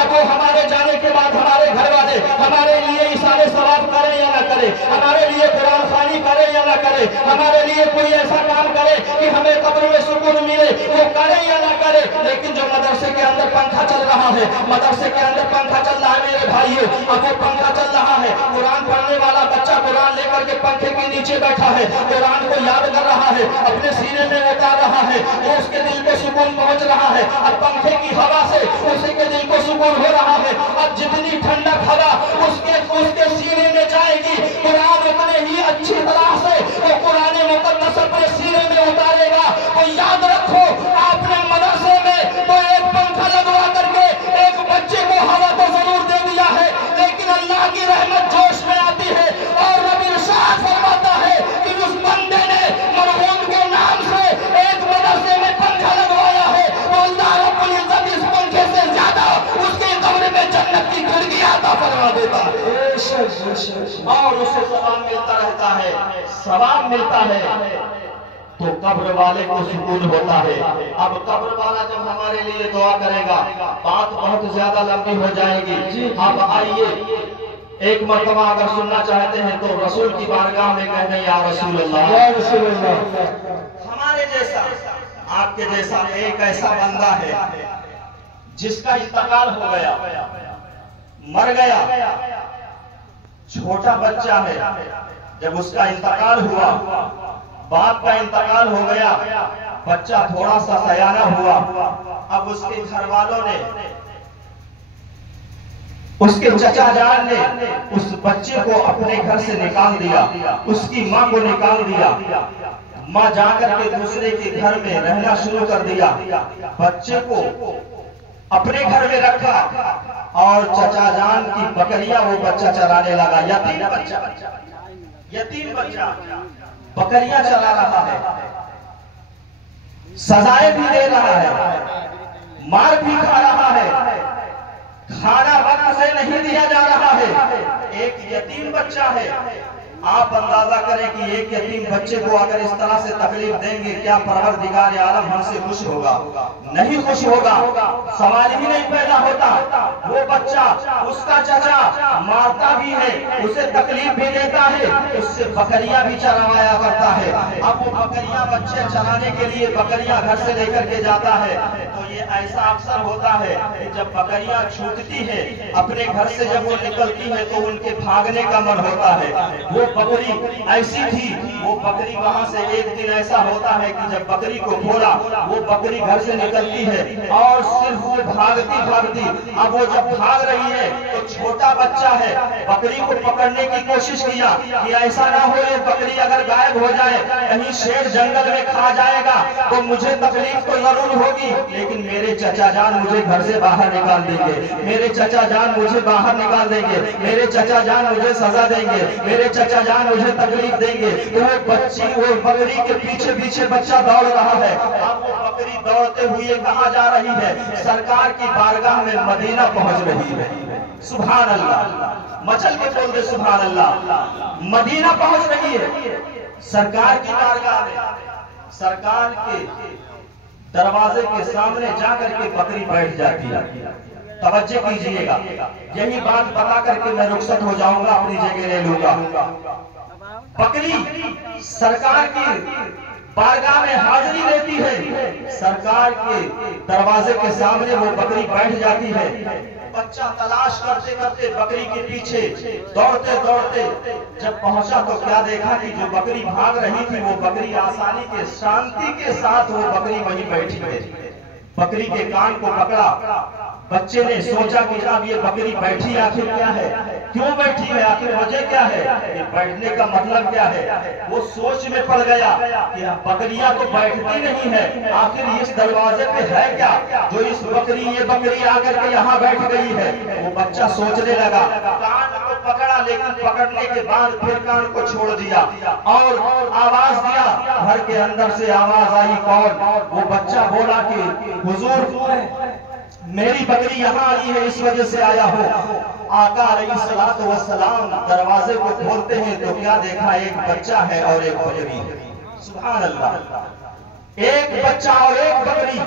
اب وہ ہمارے جانے کے بعد ہمارے گھر والے ہمارے لیے اشارے ثواب کرے یا نہ کرے، ہمارے لیے قرآن خوانی کرے یا نہ کرے، ہمارے لیے کوئی ایسا کام کرے کہ ہمیں قبر میں سکون ملے، وہ کرے یا نہ کرے، لیکن جو مدرسے کے اندر پنکھا چل رہا ہے، مدرسے کے اندر پنکھا چل رہا ہے میرے بھائیو، اب وہ پنکھا چل رہا ہے، قرآن پڑھنے والا بچہ قرآن لے کر کے پنکھے کے نیچے بیٹھا ہے، قرآن کو یاد کر رہا ہے، اپنے سینے میں اتار رہا ہے، وہ اس کے دل کو سکون پہنچ رہا ہے، اب پنکھے کی ہوا سے اسی کے دل کو سکون ہو رہا ہے، اب جتنی ٹھنڈک ہوا اس کے سینے میں جائے گی، قرآن اتنے ہی اچھی طرح سے وہ قرآن مقدس اپنے سینے میں اتارے گا۔ تو یاد رکھو آپ نے مدرسے میں تو ایک پنکھا لگوا کر کے ایک بچے کو ہوا تو ضرور دے دیا ہے، لیکن اللہ کی رحمت جوش میں آتی ہے اور نبی ارشاد فرماتا ہے کہ اس بندے نے مرحوم کے نام سے ایک مدرسے میں پنکھا لگوایا ہے، تو اللہ رب العزت اس پنکھے سے زیادہ اس کی قبر میں جنت کی کھڑکی عطا فرما دیتا ہے اور اسے ثواب ملتا رہتا ہے، ثواب ملتا ہے تو قبر والے کو سکون ہوتا ہے۔ اب قبر والا جب ہمارے لیے دعا کرے گا بات بہت زیادہ لمبی ہو جائے گی، اب آئیے ایک مرتبہ اگر سننا چاہتے ہیں تو رسول کی بارگاہ میں کہہ دیں یا رسول اللہ، یا رسول اللہ۔ ہمارے جیسا آپ کے جیسا ایک ایسا بندہ ہے جس کا انتقال ہو گیا، مر گیا، چھوٹا بچہ ہے، جب اس کا انتقال ہوا، باپ کا انتقال ہو گیا، بچہ تھوڑا سا سیانہ ہوا، اب اس کے گھر والوں نے، اس کے چچا جان نے اس بچے کو اپنے گھر سے نکال دیا، اس کی ماں کو نکال دیا، ماں جا کر کے دوسرے کے گھر میں رہنا شروع کر دیا، بچے کو اپنے گھر میں رکھا اور چچا جان کی بکریاں وہ بچہ چرانے لگا، یتیم بچہ بکریاں چلا رہا ہے، سزائیں بھی دے رہا ہے، مار بھی کھا رہا ہے، کھانا وقت سے نہیں دیا جا رہا ہے، ایک یتیم بچہ ہے۔ آپ اندازہ کریں کہ ایک یتیم بچے کو اگر اس طرح سے تکلیف دیں گے کیا پروردگار عالم ہم سے خوش ہوگا؟ نہیں خوش ہوگا، سوال ہی نہیں پیدا ہوتا۔ وہ بچہ اس کا چچا مارتا بھی ہے، اسے تکلیف بھی دیتا ہے، اس سے بکریاں بھی چروایا کرتا ہے۔ اب وہ بکریاں بچے چرانے کے لیے بکریاں گھر سے لے کر کے جاتا ہے، تو یہ ایسا اکثر ہوتا ہے کہ جب بکریاں چھوٹتی ہے اپنے گھر سے جب وہ نکلتی ہے تو ان کے بھاگنے کا من ہوتا ہے۔ وہ بکری ایسی تھی، وہ بکری وہاں سے ایک دن ایسا ہوتا ہے کہ جب بکری کو کھولا وہ بکری گھر سے نکلتی ہے اور صرف وہ بھاگتی، اب وہ جب بھاگ رہی ہے تو چھوٹا بچہ ہے، بکری کو پکڑنے کی کوشش کیا کہ ایسا نہ ہو یہ بکری اگر غائب ہو جائے، کہیں شیر جنگل میں کھا جائے گا تو مجھے تکلیف تو ضرور ہوگی، لیکن میرے چچا جان مجھے گھر سے باہر نکال دیں گے، میرے چچا جان مجھے باہر نکال دیں گے، میرے چچا جان مجھے سزا دیں گے، میرے چچا جان مجھے تکلیف دیں گے۔ تو وہ بکری کے پیچھے پیچھے بچہ دوڑ رہا ہے، اب وہ بکری دوڑتے ہوئے کہاں جا رہی ہے؟ سرکار کی بارگاہ میں مدینہ پہنچ رہی ہے۔ سبحان اللہ، مچل کے بول دے سبحان اللہ، مدینہ پہنچ رہی ہے سرکار کی بارگاہ میں، سرکار کے دروازے کے سامنے جا کر کے بکری بیٹھ جاتی ہے۔ توجہ کیجئے گا، یہی بات بتا کر کے میں رخصت ہو جاؤں گا، اپنی جگہ لے لوں گا۔ بکری سرکار کی بارگاہ میں حاضری لیتی ہے، سرکار کے دروازے کے سامنے وہ بکری بیٹھ جاتی ہے۔ بچہ تلاش کرتے کرتے بکری کے پیچھے دوڑتے دوڑتے جب پہنچا تو کیا دیکھا کہ جو بکری بھاگ رہی تھی وہ بکری آسانی کے شانتی کے ساتھ وہ بکری وہیں بیٹھی ہے۔ بکری کے کان کو پکڑا، بچے نے سوچا کہ اب یہ بکری بیٹھی آخر کیا ہے، کیوں بیٹھی ہے، آخر وجہ کیا ہے، یہ بیٹھنے کا مطلب کیا ہے؟ وہ سوچ میں پڑ گیا کہ بکریاں تو بیٹھتی نہیں ہے، آخر اس دروازے پہ ہے کیا جو اس یہ بکری آ کر کے یہاں بیٹھ گئی ہے؟ وہ بچہ سوچنے لگا، کان کو پکڑا، لیکن پکڑنے کے بعد پھر کان کو چھوڑ دیا اور آواز دیا، گھر کے اندر سے آواز آئی، کون؟ وہ بچہ بولا کہ حضور میری بکری یہاں آئی ہے، اس وجہ سے آیا ہوں۔ آقا علیہ الصلوۃ والسلام دروازے کو کھولتے ہیں تو کیا دیکھا؟ ایک بچہ ہے اور ایک بکری۔ سبحان اللہ، ایک بچہ اور ایک بکری۔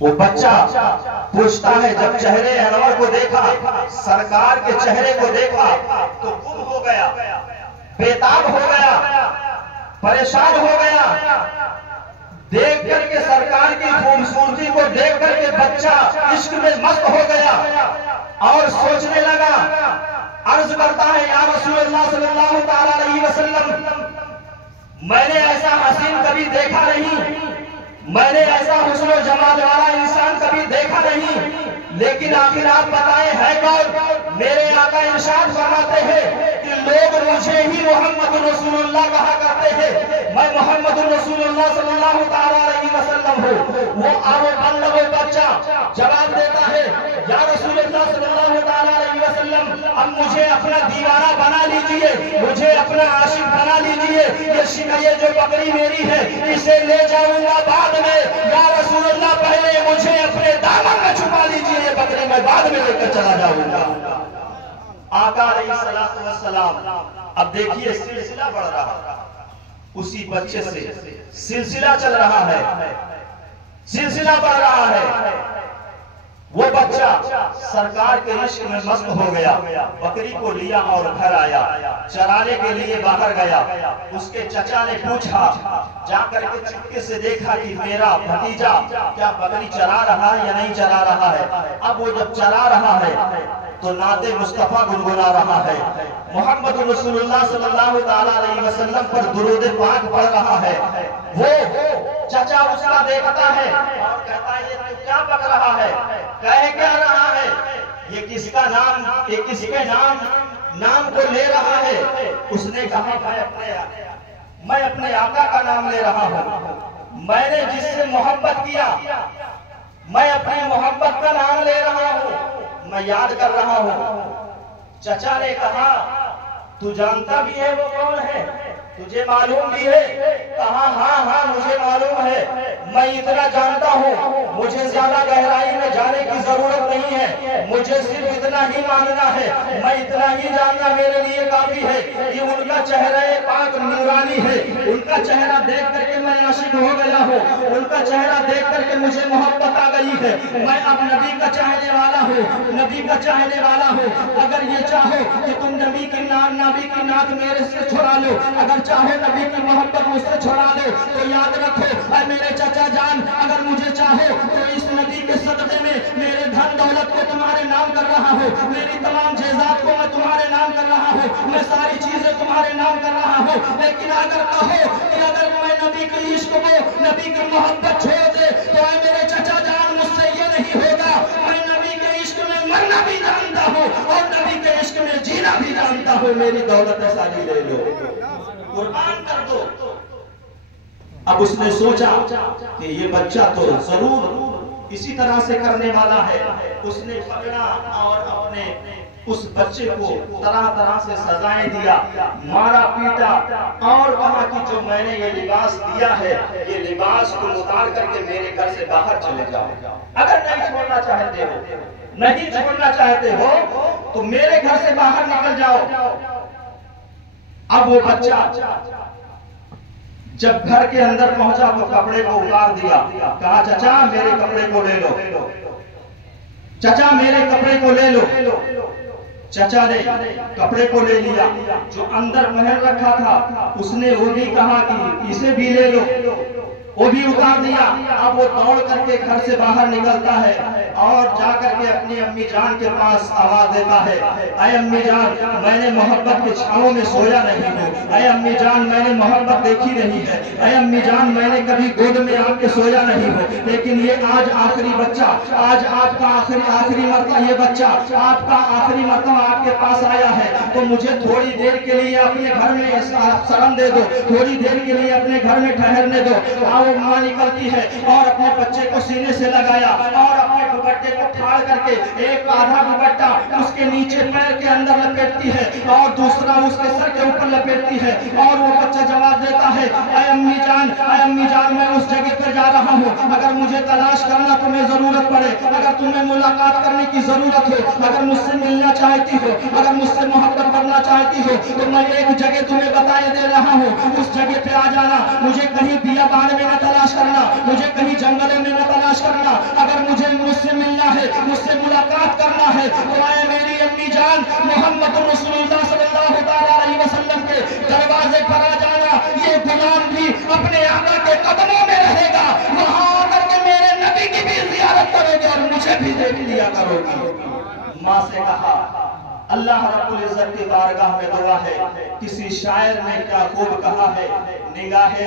وہ بچہ پوچھتا ہے جب چہرے انور کو دیکھا، سرکار کے چہرے کو دیکھا تو گم ہو گیا، بےتاب ہو گیا، پریشان ہو گیا۔ دیکھ کر کے سرکار کی خوبصورتی کو دیکھ کر کے بچہ عشق میں مست ہو گیا اور سوچنے لگا، عرض کرتا ہے یا رسول اللہ صلی اللہ تعالی علیہ وسلم، میں نے ایسا حسین کبھی دیکھا نہیں، میں نے ایسا حسن و جمال والا انسان کبھی دیکھا نہیں، لیکن آخر آپ بتائیں ہے کون؟ میرے آقا ارشاد فرماتے ہیں کہ لوگ مجھے ہی محمد رسول اللہ کہا کرتے ہیں، میں محمد رسول اللہ صلی اللہ تعالی علیہ وسلم ہوں۔ وہ بچہ جواب دیتا ہے یا رسول اللہ صلی اللہ تعالی علیہ وسلم، اب مجھے اپنا دیوانہ بنا لیجئے، مجھے اپنا عاشق بنا لیجئے، یہ جو بکری میری ہے اسے لے جاؤں گا بعد میں، یا رسول اللہ پہلے مجھے اپنے دامن میں چھپا لیجئے، یہ بکری میں بعد میں لے کر چلا جاؤں گا۔ آقا علیہ السلام اب دیکھیے سلسلہ بڑھ رہا، اسی بچے سے سلسلہ چل رہا ہے، سلسلہ بڑھ رہا ہے۔ وہ بچہ سرکار کے عشق میں مست ہو گیا، بکری کو لیا اور گھر آیا، چرانے کے لیے باہر گیا۔ اس کے چچا نے پوچھا، جا کر کے چپکے سے دیکھا کہ میرا بھتیجا کیا بکری چرا رہا ہے یا نہیں چرا رہا ہے۔ اب وہ جب چرا رہا ہے تو نعت مصطفیٰ گنگنا رہا ہے، محمد رسول اللہ صلی اللہ تعالی علیہ وسلم پر درود پاک پڑھ رہا ہے۔ وہ چچا اس کا دیکھتا ہے اور کہتا ہے یہ تو کیا بک رہا ہے، کہہ کیا رہا ہے، یہ کس کا نام، یہ کس کے نام کو لے رہا ہے۔ اس نے کہا میں اپنے آقا کا نام لے رہا ہوں، میں نے جس سے محبت کیا، میں اپنی محبت کا نام لے رہا ہوں، میں یاد کر رہا ہوں۔ چچا نے کہا تو جانتا بھی ہے وہ کون ہے، تجھے معلوم بھی ہے؟ کہا ہاں مجھے معلوم ہے، میں اتنا جانتا ہوں، مجھے زیادہ گہرائی میں جانے کی ضرورت نہیں ہے، مجھے صرف اتنا ہی ماننا ہے، میں اتنا ہی جاننا میرے لیے کافی ہے کہ ان کا چہرہ پاک نورانی ہے، ان کا چہرہ دیکھ کر کے میں عاشق ہو گیا ہوں، ان کا چہرہ دیکھ کر کے مجھے محبت آ گئی ہے، میں اب نبی کا چاہنے والا ہوں، نبی کا چاہنے والا ہوں۔ اگر یہ چاہو کہ تم نبی کی نعت میرے سے چھڑا لو، اگر چاہو نبی کی محبت مجھ سے چھڑا دو، تو یاد رکھو اے میرے چچا جان، اگر مجھے چاہو تو اس نبی کے صدقے میں میرے دھن دولت کو تمہارے نام کر رہا ہوں، میری تمام جائیداد کو میں تمہارے نام کر رہا ہوں، میں ساری چیزیں تمہارے نام کر رہا ہوں، لیکن اگر کہو کہ اگر میں نبی کے عشق کو، نبی کی محبت چھوڑ دے تو اے میرے چچا جان مجھ سے یہ نہیں ہوگا، میں نبی کے عشق میں مرنا بھی جانتا ہوں اور نبی کے عشق میں جینا بھی جانتا ہوں، میری دولت ساری لے لو، قربان کر دو۔ اب اس نے سوچا کہ یہ بچہ تو ضرور اسی طرح سے کرنے والا ہے، اس نے پکڑا اور اپنے اس بچے کو طرح سے سزائیں دیا، مارا پیٹا اور کہا کہ جو میں نے یہ لباس دیا ہے یہ لباس کو اتار کر کے میرے گھر سے باہر چلے جاؤ، اگر نہیں چھوڑنا چاہتے ہو تو میرے گھر سے باہر نکل جاؤ۔ اب وہ بچہ جب گھر کے اندر پہنچا تو کپڑے کو اتار دیا، کہا چچا میرے کپڑے کو لے لو، چچا میرے کپڑے کو لے لو۔ چچا نے کپڑے کو لے لیا، جو اندر محل رکھا تھا اس نے وہ بھی کہا کہ اسے بھی لے لو، وہ بھی اتار دیا۔ اب وہ دوڑ کر کے گھر سے باہر نکلتا ہے اور جا کر کے اپنی امی جان کے پاس آواز دیتا ہے، اے امی جان میں نے محبت کے چھاؤں میں سویا نہیں ہوں، اے امی جان میں نے محبت دیکھی نہیں ہے، اے امی جان میں نے کبھی گود میں آ کے سویا نہیں ہوں، لیکن یہ آج آخری بچہ، آج آپ کا آخری مرتبہ یہ بچہ آپ کا آخری مرتبہ آپ کے پاس آیا ہے، تو مجھے تھوڑی دیر کے لیے اپنے گھر میں شرم دے دو، تھوڑی دیر کے لیے اپنے گھر میں ٹھہرنے دو۔ وہ ماں نکلتی ہے اور اپنے بچے کو سینے سے لگایا اور اپنے دوپٹے کو پھاڑ کر کے ایک آدھا دوپٹہ اس کے نیچے پیر کے اندر لپیٹتی ہے اور دوسرا اس کے سر کے اوپر لپیٹتی ہے، اور وہ بچہ جواب دیتا ہے، اے امی جان میں اس جگہ پر جا رہا ہوں، اگر مجھے تلاش کرنا تمہیں ضرورت پڑے، اگر تمہیں ملاقات کرنے کی ضرورت ہو، اگر مجھ سے ملنا چاہتی ہو، اگر مجھ سے محبت کرنا چاہتی ہو تو میں ایک جگہ تمہیں بتائے دے رہا ہوں، اس جگہ پہ آ جانا، مجھے کہیں بیابان میں تلاش کرنا، مجھے کہیں جنگلے میں نہ تلاش کرنا، اگر مجھے مجھ سے ملنا ہے، مجھ سے ملاقات کرنا ہے تو آئے میری امی جان محمد رسول اللہ صلی اللہ علیہ وسلم کے دروازے پر آ جانا۔ یہ غلام بھی اپنے آقا کے قدموں میں رہے گا، وہاں آ کر کے میرے نبی کی بھی زیارت کرو گے اور مجھے بھی دیکھ لیا کرو گی۔ ماں سے کہا، اللہ رب العزت کی بارگاہ میں دعا ہے، کسی شاعر نے کیا خوب کہا ہے، نگاہ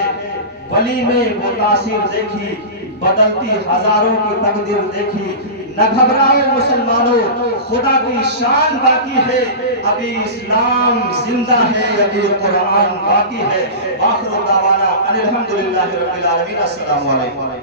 ولی میں وہ تاثیر دیکھی، بدلتی ہزاروں کی تقدیر دیکھی، نہ گھبراؤ مسلمانوں خدا کی شان باقی ہے، ابھی اسلام زندہ ہے، ابھی قرآن باقی ہے۔ آخر دعوانا الحمدللہ رب العالمین، السلام علیکم۔